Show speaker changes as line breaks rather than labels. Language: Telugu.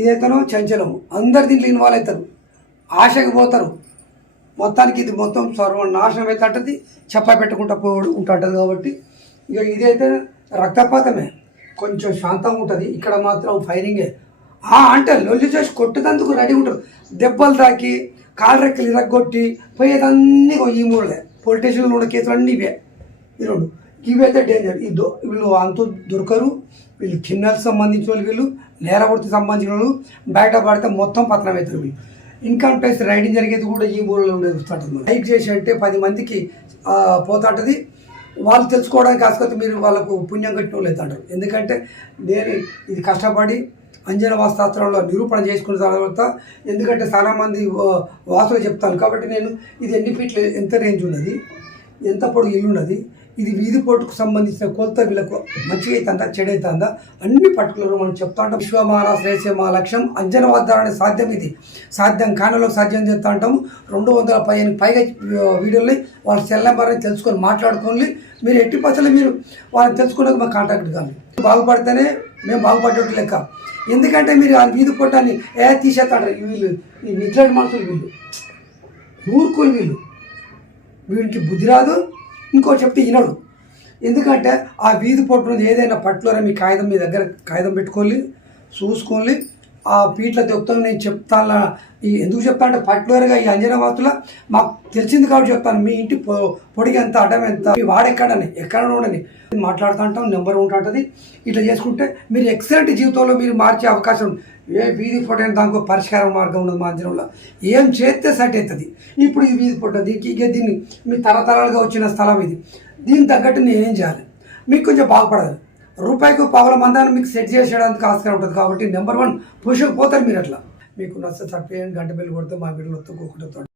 ఇదైతేనో చంచలం అందరు దీంట్లో ఇన్వాల్వ్ అవుతారు. ఆశకి పోతారు. మొత్తానికి ఇది మొత్తం సర్వనాశనం అయితే అంటది చెప్ప పెట్టుకుంటా పోవడం ఉంటుంటుంది కాబట్టి. ఇక ఇదైతే రక్తపాతమే. కొంచెం శాంతంగా ఉంటుంది. ఇక్కడ మాత్రం ఫైరింగే అంటే లొల్లి చేసి కొట్టేదందుకు రెడీ ఉంటారు. దెబ్బలు తాకి కాలు రెక్కలు ఇరగొట్టి పోయేదన్నీ ఈ మూడలే పొలిటీషియన్లు ఉన్న కేసులు అన్నీ ఇవే. ఈ రెండు ఇవైతే డేంజర్ ఈ వీళ్ళు అంత దొరకరు. వీళ్ళు కిన్నర్స్ సంబంధించిన వాళ్ళు వీళ్ళు నేరవృత్తికి సంబంధించిన వాళ్ళు. బయట పడితే మొత్తం పతనం అవుతారు వీళ్ళు. ఇన్కమ్ ట్యాక్స్ రైడింగ్ జరిగేది కూడా ఈ ఊళ్ళో ఉండేది వస్తుంటుంది లైక్ చేసి అంటే పది మందికి పోతాంటది పోతుంటుంది. వాళ్ళు తెలుసుకోవడానికి కాకపోతే మీరు వాళ్ళకు పుణ్యం కట్టిన వాళ్ళు ఎందుకంటే నేను ఇది కష్టపడి అంజన వాస్తాస్త్రంలో నిరూపణ చేసుకున్న తర్వాత ఎందుకంటే చాలా మంది వా- వాసులు చెప్తాను కాబట్టి నేను ఇది ఎన్ని ఫీట్లు ఎంత రేంజ్ ఉన్నది? ఎంత పొడుగు ఇల్లు ఉన్నది? ఇది వీధి పోటుకు సంబంధించిన కొలత వీళ్ళకు మంచి అవుతుందా చెడైతుందా? అన్ని పర్టికులర్ మనం చెప్తా ఉంటాం. విశ్వమాన శ్రేష మా లక్ష్యం అంజన వాగ్దానం సాధ్యం ఇది. సాధ్యం కానలో సాధ్యం చేస్తా ఉంటాము రెండు వందల పదిహేను పైగా వీడియోని వాళ్ళ సెల్ నెంబర్ అని తెలుసుకొని మాట్లాడుకోండి. మీరు ఎట్టి పచ్చలు మీరు వాళ్ళని తెలుసుకున్నాక మాకు కాంటాక్ట్ కానీ బాగుపడితేనే మేము బాగుపడేటట్టు లెక్క. ఎందుకంటే మీరు ఆ వీధి పొట్టాన్ని ఏ తీసేస్తాడు? వీళ్ళు ఈ నిట్లాంటి మనుషులు వీళ్ళు. ఊరుకోని వీళ్ళు. వీడికి బుద్ధి రాదు. ఇంకో చెప్తే వినడు. ఎందుకంటే ఆ వీధి పొట్టును ఏదైనా పట్టులోనే మీ కాగితం మీ దగ్గర కాగితం పెట్టుకోవాలి చూసుకోవాలి ఆ పీట్ల దొక్కుతాను నేను చెప్తాను. ఎందుకు చెప్తా అంటే పర్టికులర్గా ఈ అంజన మాకు తెలిసింది కాబట్టి చెప్తాను. మీ ఇంటి పొ- పొడిగి ఎంత అడ్డం ఎంత మీ వాడెక్కడని ఎక్కడ ఉండని. మాట్లాడుతూ ఉంటాం నెంబర్ ఉంటుంటుంది ఇట్లా చేసుకుంటే మీరు ఎక్సలెంట్ జీవితంలో మీరు మార్చే అవకాశం ఉంది. ఏ వీధి పొట్ట దానికి పరిష్కార మార్గం ఉన్నది మా అంజనంలో ఏం చేస్తే సెట్ అవుతుంది. ఇప్పుడు ఈ వీధి పొట్ట దీనికి ఇక దీన్ని మీ తరతరాలుగా వచ్చిన స్థలం ఇది. దీనికి తగ్గట్టు నేను ఏం చేయాలి? మీకు కొంచెం బాగుపడదు రూపాయికి పావుల మందాన్ని మీకు సెట్ చేసేయడానికి ఆస్కారం ఉంటుంది. కాబట్టి నెంబర్ వన్ పోషకు పోతారు మీరు అట్లా. మీకు నచ్చ చప్పేయండి గంట బిల్లు కొడితే మా వీడియోలో ఒత్తుకోకుండా